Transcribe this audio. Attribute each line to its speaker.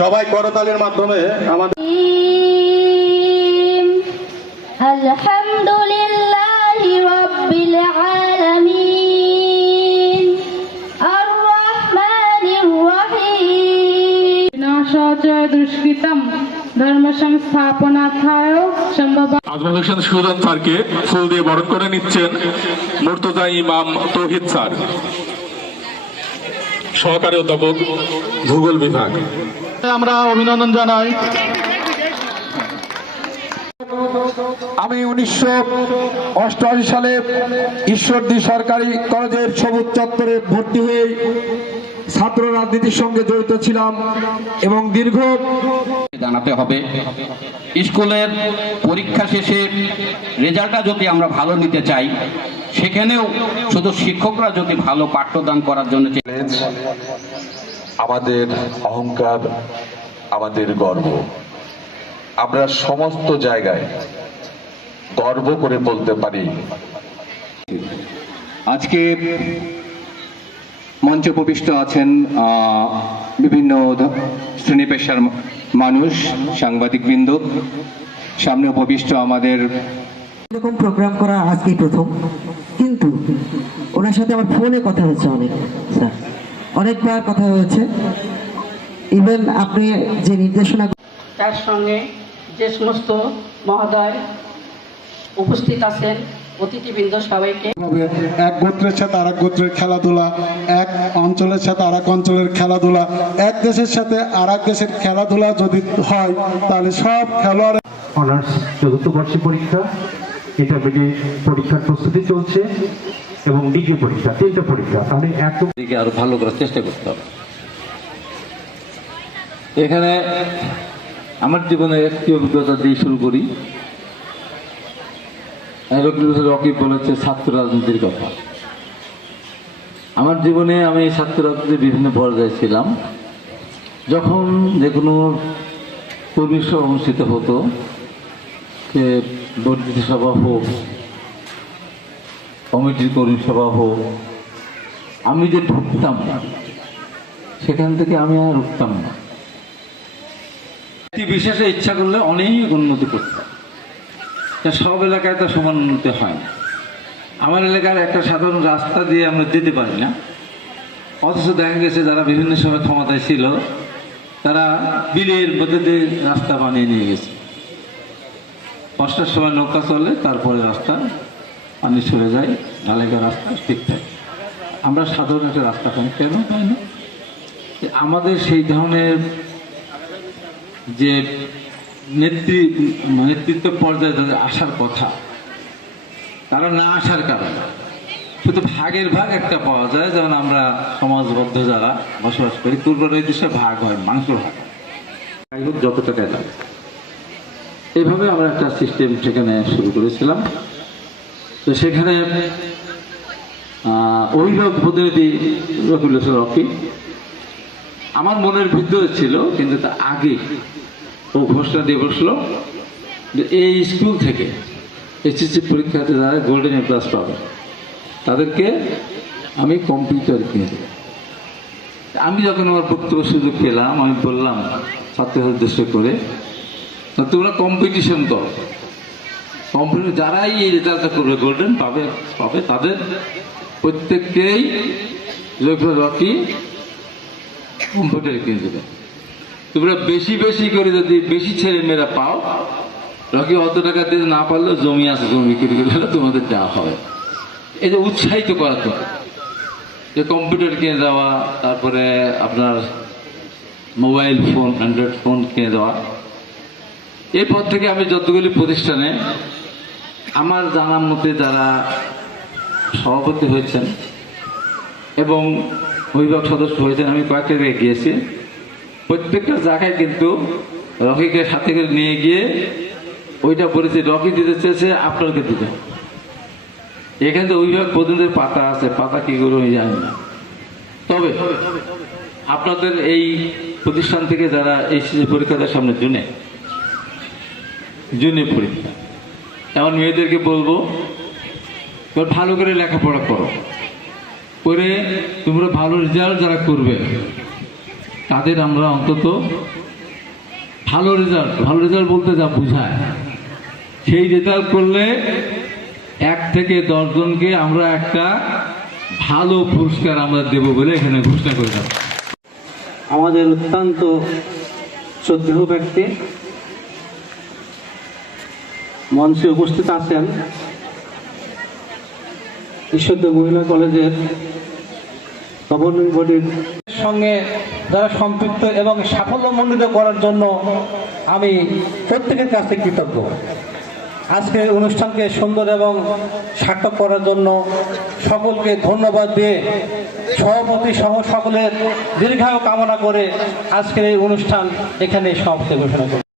Speaker 1: সবাই করতালের মাধ্যমে আমাদের
Speaker 2: আলহামদুলিল্লাহ। সংস্কৃতম ধর্ম ധർമ്മസംസ്ഥാപനാഥായോ സംഭവ
Speaker 3: আজমল হোসেন সুজন স্যারকে ফুল দিয়ে বরণ করে নিচ্ছেন মুর্তজা ইমাম তৌহিদ স্যার। সহকারী অধ্যাপক ভূগোল বিভাগ।
Speaker 1: আমরা অভিনন্দন জানাই।
Speaker 4: আমি উনিশশো অষ্টআশি সালে ঈশ্বরদী সরকারি কলেজের সবুজ চত্বরে ভর্তি হয়ে ছাত্র রাজনীতির সঙ্গে জড়িত ছিলাম এবং দীর্ঘ
Speaker 5: জানাতে হবে স্কুলের পরীক্ষা শেষে রেজাল্টটা যদি আমরা ভালো নিতে চাই সেখানেও শুধু শিক্ষকরা যদি ভালো পাঠ্যদান করার জন্য
Speaker 6: আমাদের অহংকার আমাদের গর্ব। আমরা সমস্ত জায়গায় গর্ব করে বলতে পারি।
Speaker 7: আজকে মঞ্চ উপবিষ্ট আছেন বিভিন্ন শ্রেণি পেশার মানুষ সাংবাদিকবৃন্দ। সামনে উপবিষ্ট আমাদের
Speaker 8: এরকম প্রোগ্রাম করা আজকেই প্রথম। কিন্তু ওনার সাথে আমার ফোনে কথা হয়েছে অনেক স্যার। অনেকবার কথা হয়েছে। ইভেন আপনি যে নির্দেশনা
Speaker 2: তার সঙ্গে যে সমস্ত মহোদয় উপস্থিত আছেন অতিথিবৃন্দ সবাইকে।
Speaker 1: এক গোত্রের সাথে আর এক গোত্রের খেলাধুলা এক অঞ্চলের সাথে আর এক অঞ্চলের খেলাধুলা এক দেশের সাথে আর এক দেশের খেলাধুলা যদি হয় তাহলে সব খেলোয়াড়
Speaker 9: অনার্স চতুর্থ বর্ষের পরীক্ষা ইন্টারমিডিয়েট পরীক্ষার প্রস্তুতি চলছে এবং ডিগ্রি পরীক্ষা তিনটা পরীক্ষা। তাহলে একদম
Speaker 5: দিকে আরও ভালো করার চেষ্টা করতে হবে।
Speaker 10: এখানে আমার জীবনে একটি অভিজ্ঞতা দিয়ে শুরু করি। রকিব বলেছে, ছাত্র রাজনীতির কথা। আমার জীবনে আমি ছাত্র রাজনীতির বিভিন্ন পর্যায়ে ছিলাম। যখন যে কোনো কর্মী সভা অনুষ্ঠিত হতো, সে বর্ধিত সভা হোক, কমিটির কর্মী সভা হোক, আমি যে ঢুকতাম, সেখান থেকে আমি আর উঠতাম না। বিশেষে ইচ্ছা করলে অনেক উন্নতি করতে পারে। তা সব এলাকায় তো সমান উন্নতি হয় না। আমার এলাকার একটা সাধারণ রাস্তা দিয়ে আমরা যেতে পারি না। অথচ দেখা গেছে যারা বিভিন্ন সময় ক্ষমতায় ছিল, তারা বিলের মধ্যে দিয়ে রাস্তা বানিয়ে নিয়ে গেছে। পাঁচটার সময় নৌকা চলে, তারপরে রাস্তা পানি সরে যায় ঢালাইকা রাস্তা ঠিক থাকে। আমরা সাধারণ একটা রাস্তা পাই কেন পাই না? আমাদের সেই ধরনের যে নেতৃ, নেতৃত্ব পর্যায়ে যাদের আসার কথা। তারা না আসার কারণে। শুধু ভাগের ভাগ একটা পাওয়া যায়, যেমন আমরা সমাজবদ্ধ যারা বসবাস করি পূর্ব দেশে ভাগ হয় মাংস ভাগ। যাই হোক, যত টাকা লাগে। এইভাবে আমরা একটা সিস্টেম সেখানে শুরু করেছিলাম। তো সেখানে অভিভাবক প্রতিনিধি হোসেন রকি। আমার মনের ভিতরে ছিল, কিন্তু তা আগে ও ঘোষণা দিয়ে বসল যে এই স্কুল থেকে এসএসসি পরীক্ষাতে যারা গোল্ডেন এ প্লাস পাবে, তাদেরকে আমি কম্পিউটার কিনে দেবো। আমি যখন আমার বক্তব্য সুযোগ পেলাম, আমি বললাম ছাত্রদের উদ্দেশ্য করে, "তা তোমরা কম্পিটিশন করো। কম্পিউটার যারাই এই রেজাল্টটা করবে গোল্ডেন পাবে পাবে, তাদের প্রত্যেককেই রকি কম্পিউটার কিনে দেবে। তোমরা বেশি বেশি করে যদি বেশি ছেলে মেয়েরা পাও, রকি অত টাকা দিতে না পারলেও জমি আছে, জমি বিক্রি করে তোমাদের দেওয়া হবে। এই যে উৎসাহিত করার তো যে কম্পিউটার কিনে দেওয়া, তারপরে আপনার মোবাইল ফোন, অ্যান্ড্রয়েড ফোন কিনে দেওয়া। এরপর থেকে আমি যতগুলি প্রতিষ্ঠানে, আমার জানার মতে যারা সভাপতি হয়েছেন এবং অভিভাবক সদস্য হয়েছেন, আমি কয়েকটা গিয়েছি। প্রত্যেকটা জায়গায় কিন্তু রকিকে সাথে করে নিয়ে গিয়ে ওইটা বলেছে, রকি দিতে চেয়েছে, আপনাকে দিতে। এখানে তো অভিভাবক প্রতিনিধির পাতা আছে, পাতা কি করে হয়ে জানি না তবে আপনাদের এই প্রতিষ্ঠান থেকে যারা এই পরীক্ষাদের সামনে জুনে জুনিয়র পরীক্ষা, এমন মেয়েদেরকে বলব ভালো করে লেখাপড়া করো করে তোমরা ভালো রেজাল্ট যারা করবে তাদের আমরা অন্তত ভালো রেজাল্ট ভালো রেজাল্ট বলতে যা বোঝায়। সেই রেজাল্ট করলে এক থেকে দশজনকে আমরা একটা ভালো পুরস্কার আমরা দেব বলে এখানে ঘোষণা করলাম
Speaker 9: আমাদের অত্যন্ত শ্রদ্ধেয় ব্যক্তি মঞ্চে উপস্থিত আছেন ঈশ্বরদ মহিলা কলেজের গভর্নিং বডির সঙ্গে যারা সম্পৃক্ত এবং সাফল্যমণ্ডিত করার জন্য আমি প্রত্যেকের কাছে কৃতজ্ঞ। আজকের অনুষ্ঠানকে সুন্দর এবং সার্থক করার জন্য সকলকে ধন্যবাদ দিয়ে সভাপতি সহ সকলের দীর্ঘায়ু কামনা করে আজকের এই অনুষ্ঠান এখানে সমাপ্তি ঘোষণা করি